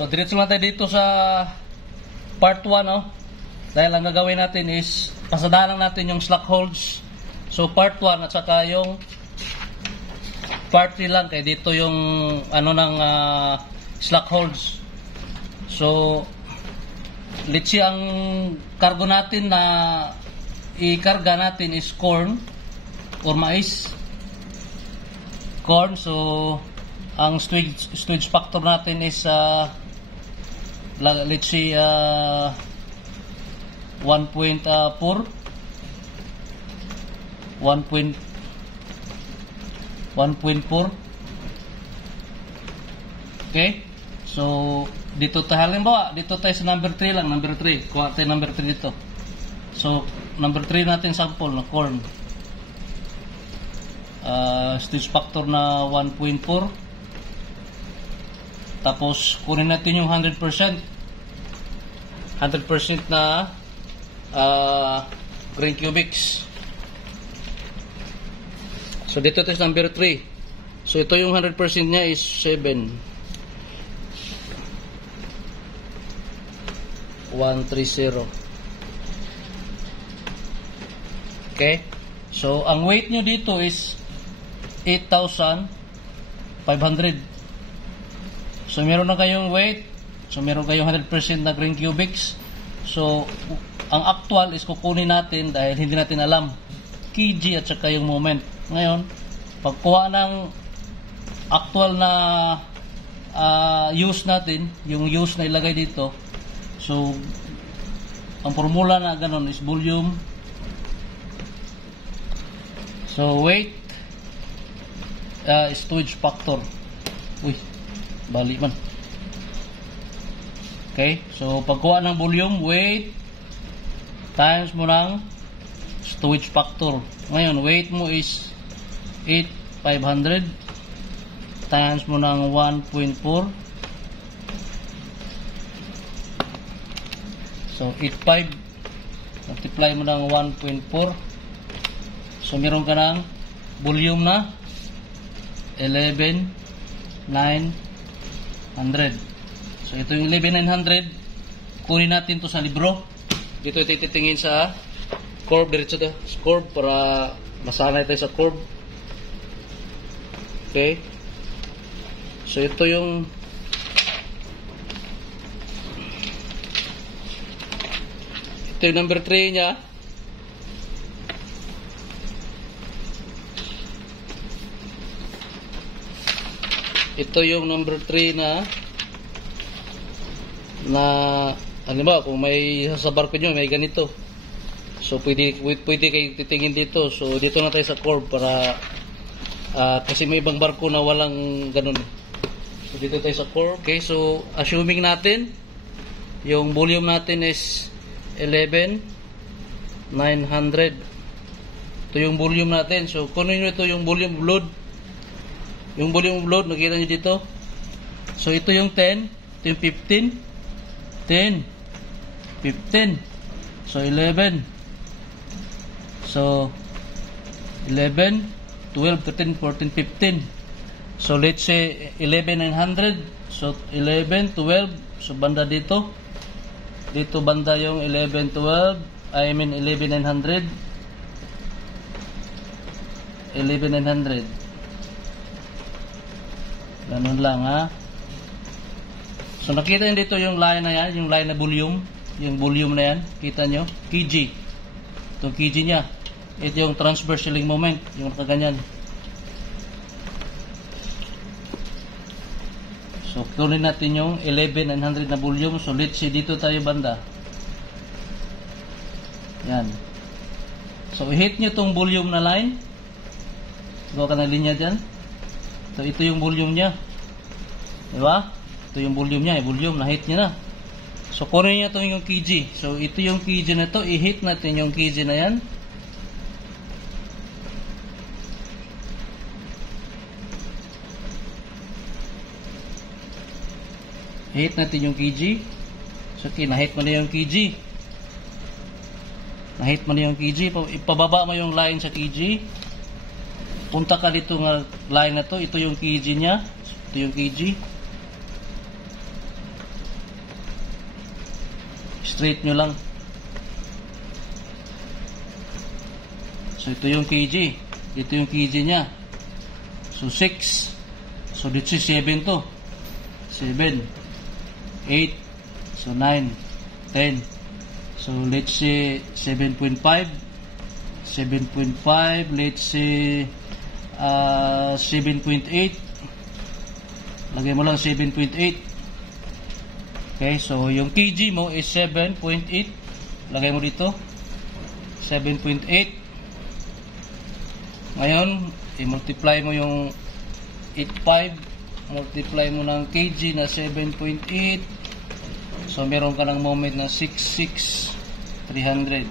So diretso lang tayo dito sa part 1, no? Dahil ang gagawin natin is pasadahan lang natin yung slack holds. So part 1 at saka yung part 3 lang, kaya dito yung ano ng slack holds. So let's see, ang cargo natin na ikarga natin is corn or mais. Corn. So ang stowage factor natin is let's see 1.4 okay. So dito tayo, halimbawa dito tayo sa number 3 lang, number 3 kuha tayo number 3 dito. So number 3 natin sample na corn, stowage factor na 1.4. Tapos kunin natin yung 100% na grain cubics. So dito ito is number 3. So ito yung 100% niya is 7.130. Okay. So ang weight nyo dito is 8,500. So meron na kayong weight. So meron kayong 100% na grain cubics. So ang actual is kukunin natin dahil hindi natin alam kg at saka yung moment. Ngayon, pagkuha ng actual na use natin, yung use na ilagay dito. So ang formula na ganun is volume. So weight stowage factor. Uy, bali man. Okay, so pagkuha ng volume, weight times mo ng stowage factor. Ngayon, weight mo is 8,500 times mo ng 1.4. So 8,500 multiply mo ng 1.4. So meron ka ng volume na 11,900. So ito yung 11,900. Kunin natin to sa libro. Dito ititingin sa curve, diretso to curve para masanay tayo sa curve. Okay. So ito yung number 3 niya. Ito yung number 3 na halimbawa kung may sa barko nyo may ganito. So pwede kayo titingin dito. So dito na tayo sa curve para kasi may ibang barko na walang ganun. So dito tayo sa curve. Okay, so assuming natin yung volume natin is 11,900. Ito yung volume natin. So kunin nyo ito yung volume of load. Yung volume of load, nakita nyo dito. So ito yung 10, ito yung 15, 10, 15. So 11. So 11, 12, 13, 14, 15. So let's say 11,900. So 11, 12. So banda dito. Dito banda yung 11, 12. I mean 11,900. 11,900. Ganun lang, ha. So nakita nyo dito yung line na yan, yung line na volume. Yung volume na yan, kita nyo, kg. Ito kg nya. Ito yung transverse shearing moment, yung nakaganyan. So kunin natin yung 11,900 na volume. So let's say dito tayo banda. Yan. So i-hit nyo itong volume na line. Gawa ka na linya dyan. So ito yung volume nya. Diba? Ito yung volume nya. Volume, na-hit nya na. So kunin nyo ito yung kg. So ito yung kg na ito. I-hit natin yung kg na yan. I-hit natin yung kg. So na-hit mo na yung kg. Na-hit mo na yung kg. Ipababa mo yung line sa kg. Punta ka dito nga line na to. Ito yung kg nya. Ito yung kg. straight nyo lang. So ito yung kg. Ito yung kg nya. So 6. So dito 7 to. 7. 8. So 9. 10. So let's say 7.5. 7.5. Let's say 7.8. Lagay mo lang 7.8. Okay, so yung kg mo is 7.8. Lagay mo dito 7.8. Ngayon i-multiply mo yung 8.5, multiply mo ng kg na 7.8. So meron ka ng moment na 66,300.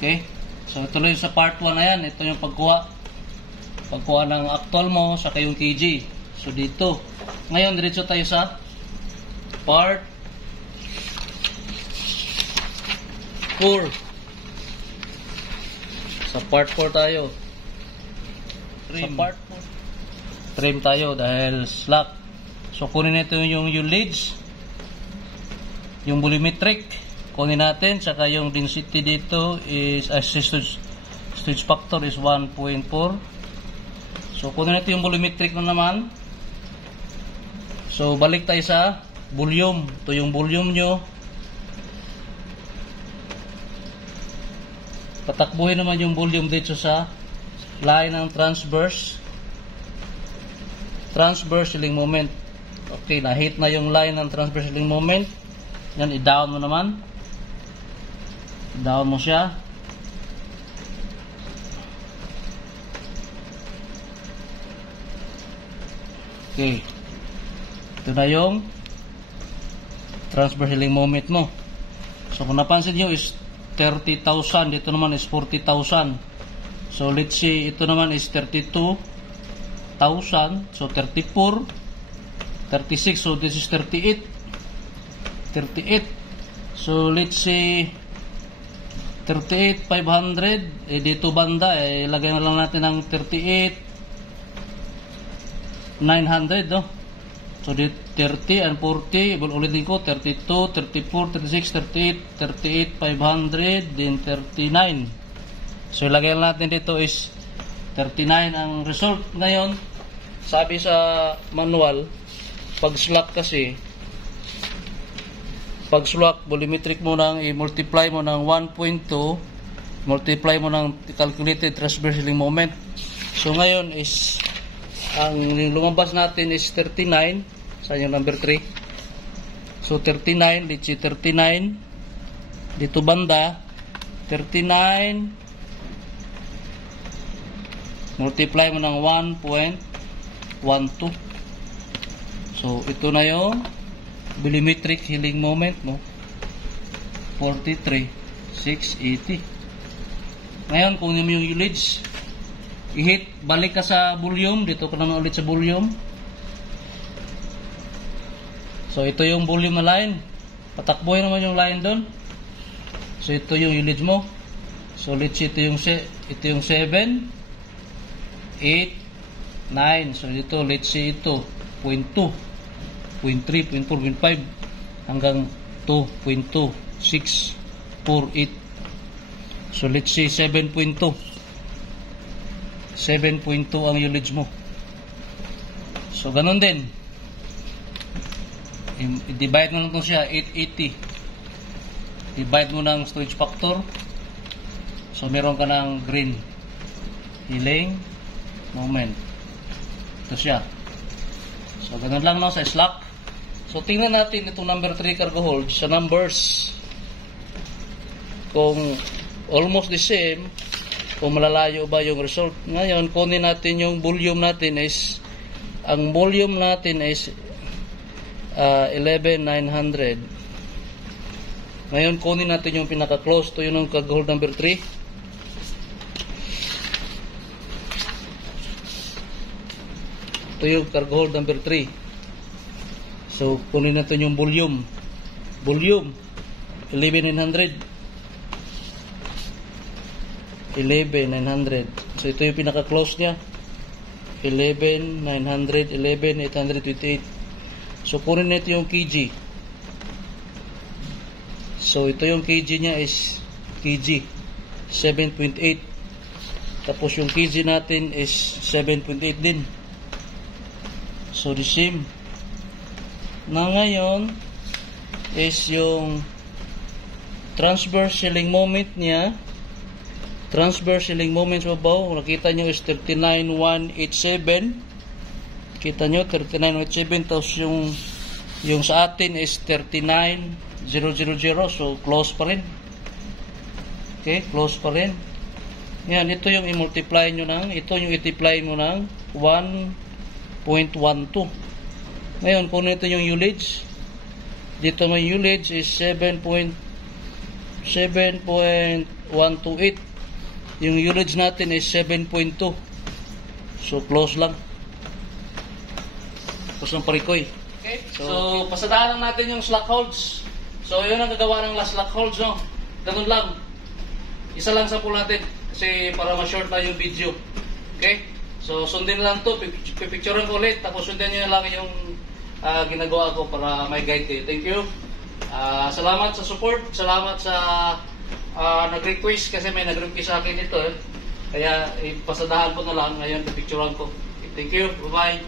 Okay, so ito lang sa part 1 na yan. Ito yung pagkuha ng actual mo sa kayong kg. So dito ngayon diretso tayo sa part 4. Sa part 4 tayo. Sa part 4 trim tayo dahil slack. So kunin natin yung leads, yung volumetric kunin natin, saka yung density dito is stage factor is 1.4. So kunin natin yung volumetric na naman. So balik tayo sa volume. Ito yung volume nyo. Patakbuhin naman yung volume dito sa line ng transverse healing moment. Okay, na-hit na yung line ng transverse healing moment. Yan, i-down mo naman. Down mo siya. Okay. Ito na yung transverse healing moment mo. So kung napansin nyo is 30,000, dito naman is 40,000. So let's say ito naman is 32,000. So 34, 36, so this is 38. So let's say 38,500. Dito banda lagay na lang natin ng 38,900, no? So, 30 and 40, ulitin ko, 32, 34, 36, 38, 500, then 39. So, ilagay natin dito is 39 ang result. Ngayon, sabi sa manual, pag slack kasi, pag slack, volumetric mo nang i-multiply mo ng 1.2, multiply mo ng calculated transverse healing moment. So, ngayon is ang lumabas natin is 39 sa yung number 3. So 39, let's see 39 dito banda 39 multiply mo ng 1.12. So ito na yung volumetric healing moment mo, 43,680. Ngayon kunin mo yung leads, i-hit, balik ka sa volume. Dito ka naman ulit sa volume. So ito yung volume na line. Patakbuhin naman yung line doon. So ito yung leads mo. So let's see, ito yung 7, 8, 9. So dito let's see ito 0.2, 0.3, 0.4, 0.5 hanggang 2.2, 6, 4, 8. So let's see 7.2 ang leads mo. So ganun din, i-divide mo lang ito siya 880, divide mo ng storage factor. So meron ka ng green healing moment. Ito siya. So ganun lang sa slack. So tingnan natin itong number 3 cargo hold sa numbers, kung almost the same, kung malalayo ba yung result. Ngayon, kunin natin yung volume natin is, ang volume natin is 11,900. Ngayon, kunin natin yung pinaka-close to yun ng cargo hold number 3. Ito yung cargo hold number 3. So, kunin natin yung volume. Volume, 11,900. 11,900. So ito yung pinaka-close niya. 11,900, 11,828. So kunin natin yung kg. So ito yung kg niya is kg 7.8. Tapos yung kg natin is 7.8 din. So the same. Na ngayon is yung transverse shearing moment niya. Transverse shearing moment sa babaw, nakita nyo is 39,187. Kita nyo 39,187. Tapos yung sa atin is 39,000. So close pa rin. Okay, close pa rin. Yan, ito yung i-multiply nyo ng, ito yung i-multiply mo ng 1.12. Ngayon, kung ito yung ullage, dito may ullage is 7.128. Yung ullage natin is 7.2. So, close lang. Close ng parikoy. Okay, so pasadaan lang natin yung slack holds. So, yun ang gagawa ng last slack holds, no? Ganun lang. Isa lang sample natin kasi para ma-short na yung video. Okay? So, sundin lang to. Pipicturean ko ulit. Tapos sundin nyo lang yung ginagawa ko para may guide kayo. Thank you. Salamat sa support. Salamat sa nag-request kasi may nag-request sa akin ito. Kaya ipasadahan ko na lang. Ngayon, pipicturean ko. Thank you. Bye-bye.